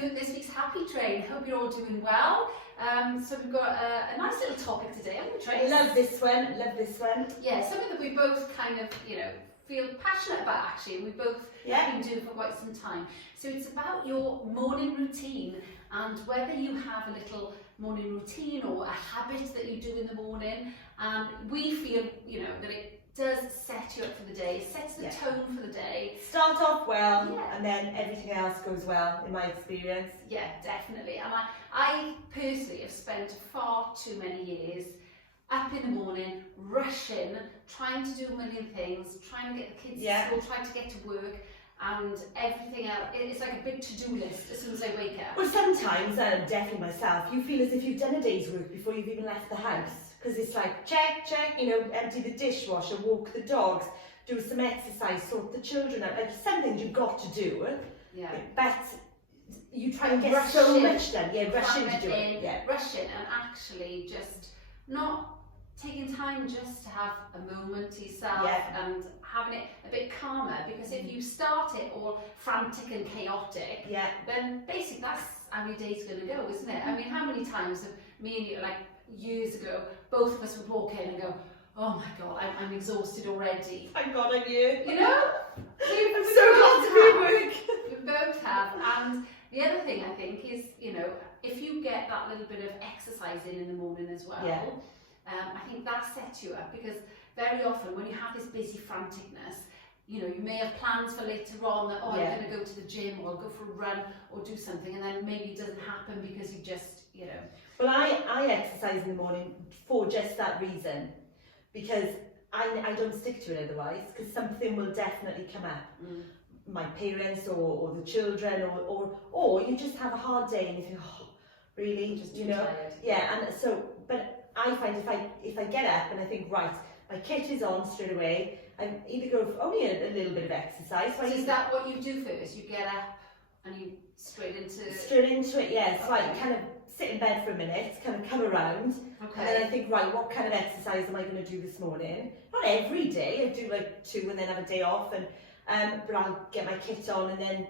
to this week's Happy Train. Hope you're all doing well. So we've got a nice little topic today, haven't we, Trace? Love this one. Yeah, something that we both kind of, feel passionate about actually, and we both have been doing for quite some time. So it's about your morning routine and whether you have a little morning routine or a habit that you do in the morning. And we feel, that it does set you up for the day, it sets the tone for the day. Start off well, and then everything else goes well, in my experience. Yeah, definitely. And I personally have spent far too many years up in the morning, rushing, trying to do a million things, trying to get the kids to school, trying to get to work, and everything else. It's like a big to-do list as soon as I wake up. Well, sometimes, definitely myself, you feel as if you've done a day's work before you've even left the house. Because it's like, check, empty the dishwasher, walk the dogs, do some exercise, sort the children out. Like, some things you've got to do, but you try and get so much done. Yeah, rushing to do it. Yeah. Rushing and actually just not taking time just to have a moment to yourself and having it a bit calmer, because if you start it all frantic and chaotic, then basically that's how your day's going to go, isn't it? I mean, how many times have me and you, like years ago, both of us would walk in and go, oh my God, I'm exhausted already. Thank God I'm you. You know? I'm so glad to be at work. We both have. And the other thing I think is, if you get that little bit of exercise in the morning as well, I think that sets you up, because very often when you have this busy franticness, you may have plans for later on that, I'm going to go to the gym or go for a run or do something, and then maybe it doesn't happen because you just, Well, I exercise in the morning for just that reason, because I don't stick to it otherwise, because something will definitely come up. My parents or the children or you just have a hard day and you think, oh, really? Just too tired. Yeah, and so, but I find if I get up and I think, right, my kit is on straight away, I either go for only a little bit of exercise. So is that what you do first? You get up and you straight into it, yeah. So I kind of sit in bed for a minute, kind of come around, and then I think, right, what kind of exercise am I going to do this morning? Not every day, I do like 2 and then have a day off, and but I'll get my kit on and then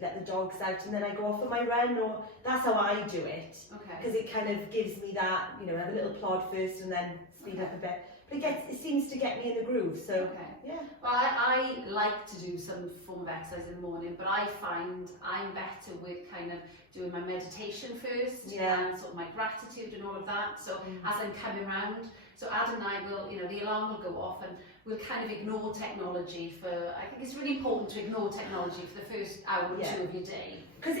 let the dogs out, and then I go off on my run, or that's how I do it. Because it kind of gives me that, have a little plod first and then speed up a bit. But it seems to get me in the groove, so yeah. Well, I like to do some form of exercise in the morning, but I find I'm better with kind of doing my meditation first, and sort of my gratitude and all of that. So as I'm coming around, so Ad and I will, the alarm will go off, and we'll kind of ignore technology for, I think it's really important to ignore technology for the first hour or two of your day. Because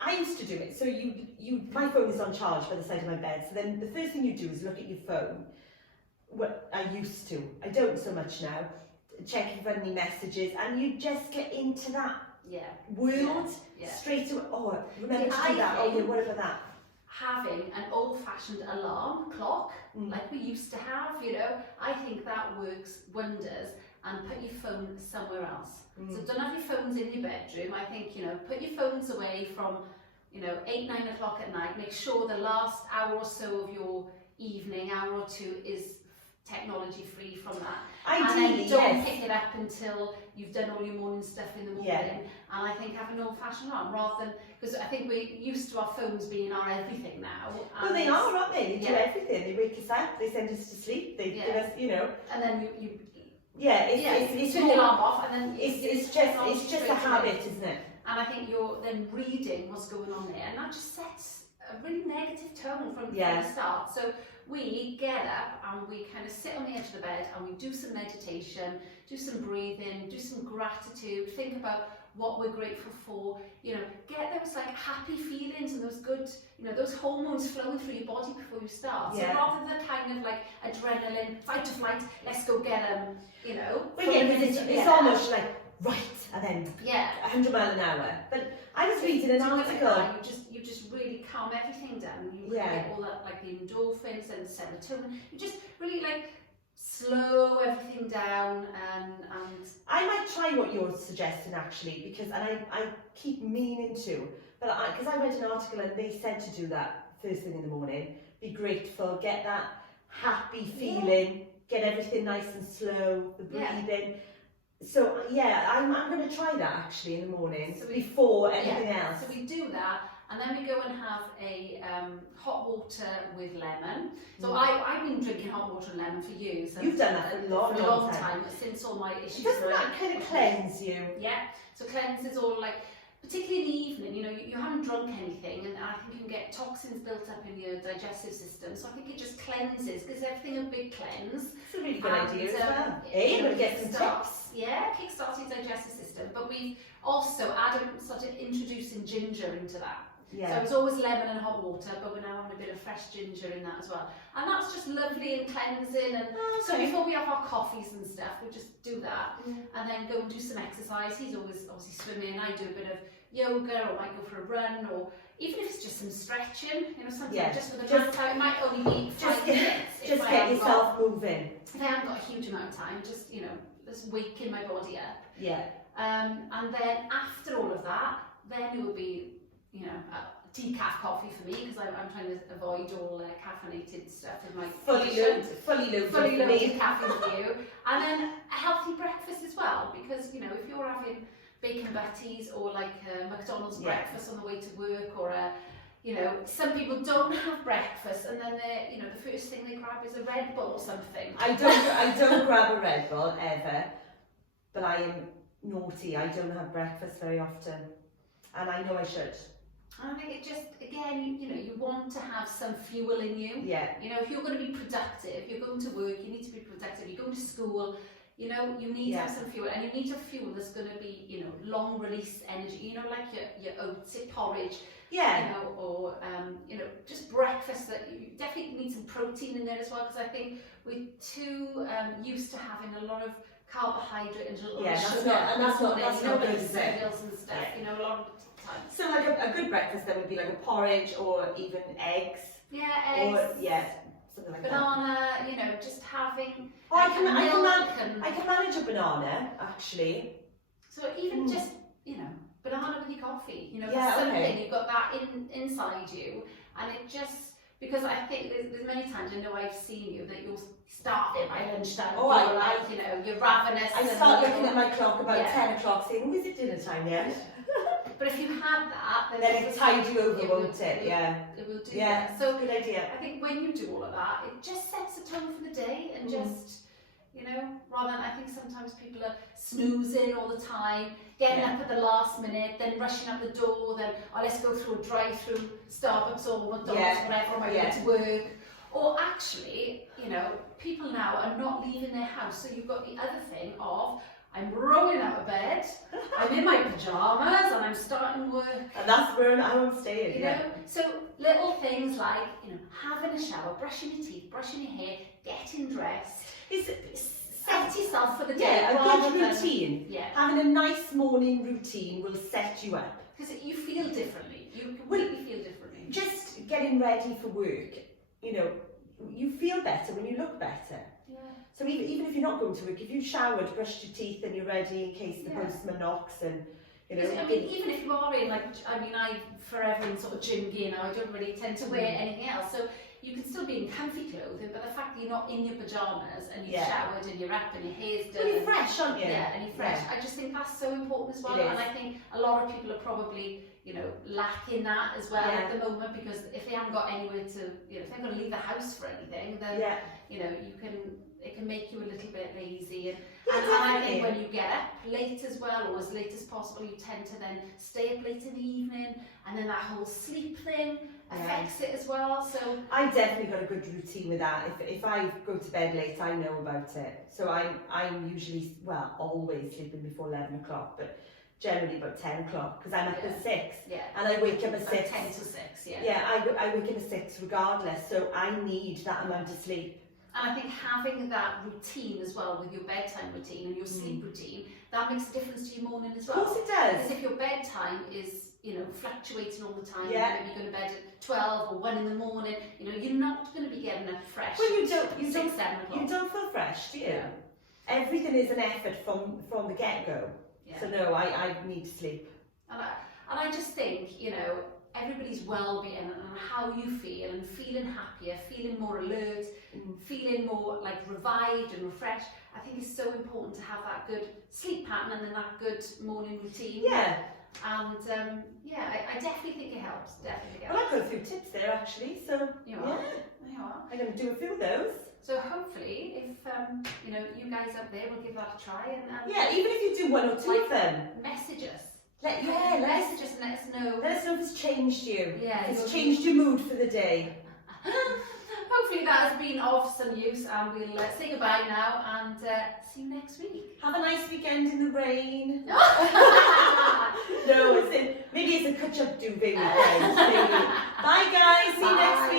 I used to do it, so my phone is on charge by the side of my bed, so then the first thing you do is look at your phone. What I used to, I don't so much now, check if you've had any messages, and you just get into that world straight away. Oh, remember to do that, what about that? Having an old-fashioned alarm clock, like we used to have, I think that works wonders. And put your phone somewhere else. So don't have your phones in your bedroom. I think, put your phones away from, 8, 9 o'clock at night. Make sure the last hour or so of your evening, hour or two, is technology free from that. Ideally, and then don't pick it up until you've done all your morning stuff in the morning. And I think have an old-fashioned alarm rather than, because I think we're used to our phones being our everything now. Well, they are, aren't they? They do everything. They wake us up, they send us to sleep, they give us, And then you it's turn the alarm off, and then it's just a habit, isn't it? And I think you're then reading what's going on there, and that just sets a really negative tone from the start. So we get up and we kind of sit on the edge of the bed and we do some meditation, do some breathing, do some gratitude, think about what we're grateful for, get those like happy feelings and those good, those hormones flowing through your body before you start. So rather than kind of like adrenaline, fight or flight, let's go get them, it's almost like, right, and then 100 miles an hour. But I was reading an article. You just really calm everything down. You get all that, like the endorphins and serotonin. You just really like slow everything down, and I might try what you're suggesting actually, because I keep meaning to, but because I read an article and they said to do that first thing in the morning, be grateful, get that happy feeling, get everything nice and slow, the breathing. So yeah, I'm going to try that actually in the morning, So before anything else. So we do that, and then we go and have a hot water with lemon. So I've been drinking hot water and lemon for years. You've done that for a long time. Since all my issues. Doesn't that kind of cleanse you? Yeah. So cleanses all, like, particularly in the evening, you know, you haven't drunk anything, and I think you can get toxins built up in your digestive system. So I think it just cleanses, gives everything a big cleanse. It's a really good idea as well. You know, We'll get some tips. Yeah, kickstarts your digestive system. But we've also started introducing ginger into that. Yeah. So it's always lemon and hot water, but we're now having a bit of fresh ginger in that as well. And that's just lovely and cleansing. And so before we have our coffees and stuff, we just do that. And then go and do some exercise. He's always obviously swimming. I do a bit of yoga, or might go for a run, or even if it's just some stretching, you know, sometimes just with a mat out, it might only be 5 minutes. Just get yourself moving. If I haven't got a huge amount of time, just, you know, just waking my body up. Yeah. And then after all of that, then it would be, you know, a decaf coffee for me, because I'm trying to avoid all caffeinated stuff with my fully loaded caffeine for you. And then a healthy breakfast as well, because, you know, if you're having bacon butties or like a McDonald's breakfast on the way to work, or you know, some people don't have breakfast, and then they, you know, the first thing they grab is a Red Bull or something. I don't grab a Red Bull ever, but I am naughty. I don't have breakfast very often, and I know I should. I think it just, again, you know, you want to have some fuel in you. Yeah. You know, if you're going to be productive, you're going to work, you need to be productive. You're going to school. You know, you need to have some fuel, and you need a fuel that's going to be, you know, long release energy, you know, like your oats, your porridge, you know, or, you know, just breakfast. That you definitely need some protein in there as well, because I think we're too used to having a lot of carbohydrate and a lot of sugar. That's not good, is it? And stuff, you know, a lot of times. So like a good breakfast then would be like a porridge, or even eggs. Yeah, eggs. Or, something like banana, that. You know, just having. I can manage a banana actually. So even just, you know, banana with your coffee. You know, something you've got that inside you, and it just, because I think there's many times, I know I've seen you, that you're starving by lunchtime. You know, you're ravenous. I start looking at my clock about 10 o'clock, saying, "Oh, is it dinner time yet?" But if you had that, then it tied you over, won't it? It will do that. So good idea. I think when you do all of that, it just sets a tone for the day, and just, you know, rather than, I think sometimes people are snoozing all the time, getting up at the last minute, then rushing out the door, then, let's go through a drive-through Starbucks or McDonald's or whatever, on my way to work. Or actually, you know, people now are not leaving their house, so you've got the other thing of, I'm rolling out of bed, I'm in my pyjamas, and I'm starting work. And that's where I'm staying, you know? So little things like, you know, having a shower, brushing your teeth, brushing your hair, getting dressed. Set yourself for the day. Yeah, a good routine. Having a nice morning routine will set you up. Because you feel differently. You completely feel differently. Just getting ready for work, you know, you feel better when you look better. Yeah. So even if you're not going to work, if you've showered, brushed your teeth, and you're ready in case the postman knocks, and you know. I mean, even if you are in, like, I mean, I'm forever in sort of gym gear now. I don't really tend to wear anything else, so you can still be in comfy clothing. But the fact that you're not in your pajamas and you've showered and you're up and your hair's done, well, you're fresh, aren't you? Yeah, and you're fresh. I just think that's so important as well. And I think a lot of people are probably, you know, lacking that as well at the moment, because if they haven't got anywhere to, you know, if they're going to leave the house for anything, then you know, it can make you a little bit lazy. And I think when you get up late as well, or as late as possible, you tend to then stay up late in the evening, and then that whole sleep thing affects it as well. So I definitely got a good routine with that. If I go to bed late, I know about it. So I'm usually, well, always sleeping before 11 o'clock, but generally about 10 o'clock, because I'm up at 6, and I wake up at 6. 10 to 6, I wake up at 6 regardless, so I need that amount of sleep. And I think having that routine as well, with your bedtime routine and your sleep routine, that makes a difference to your morning as well. Of course it does. Because if your bedtime is, you know, fluctuating all the time, maybe you're going to bed at 12 or 1 in the morning, you know, you're not going to be getting up fresh. Well, you don't 7 o'clock. You don't feel fresh, do you? Everything is an effort from the get-go. So no, I need to sleep. And I just think, you know, everybody's well-being and how you feel, and feeling happier, feeling more alert, feeling more like revived and refreshed. I think it's so important to have that good sleep pattern and then that good morning routine. Yeah. And I definitely think it helps. Definitely Well, helps. I've got a few tips there actually, so You yeah, are. You are. I'm going to do a few of those. So hopefully, if you guys up there will give that a try, and Yeah, even if you do one or two of them, message us. Message us and let us know. Let us know if it's changed you. Yeah, If it's changed your mood for the day. Hopefully that has been of some use, and we'll say goodbye now and see you next week. Have a nice weekend in the rain. No, No, maybe it's a catch-up duvet weekend. Maybe. Bye guys, see you next week.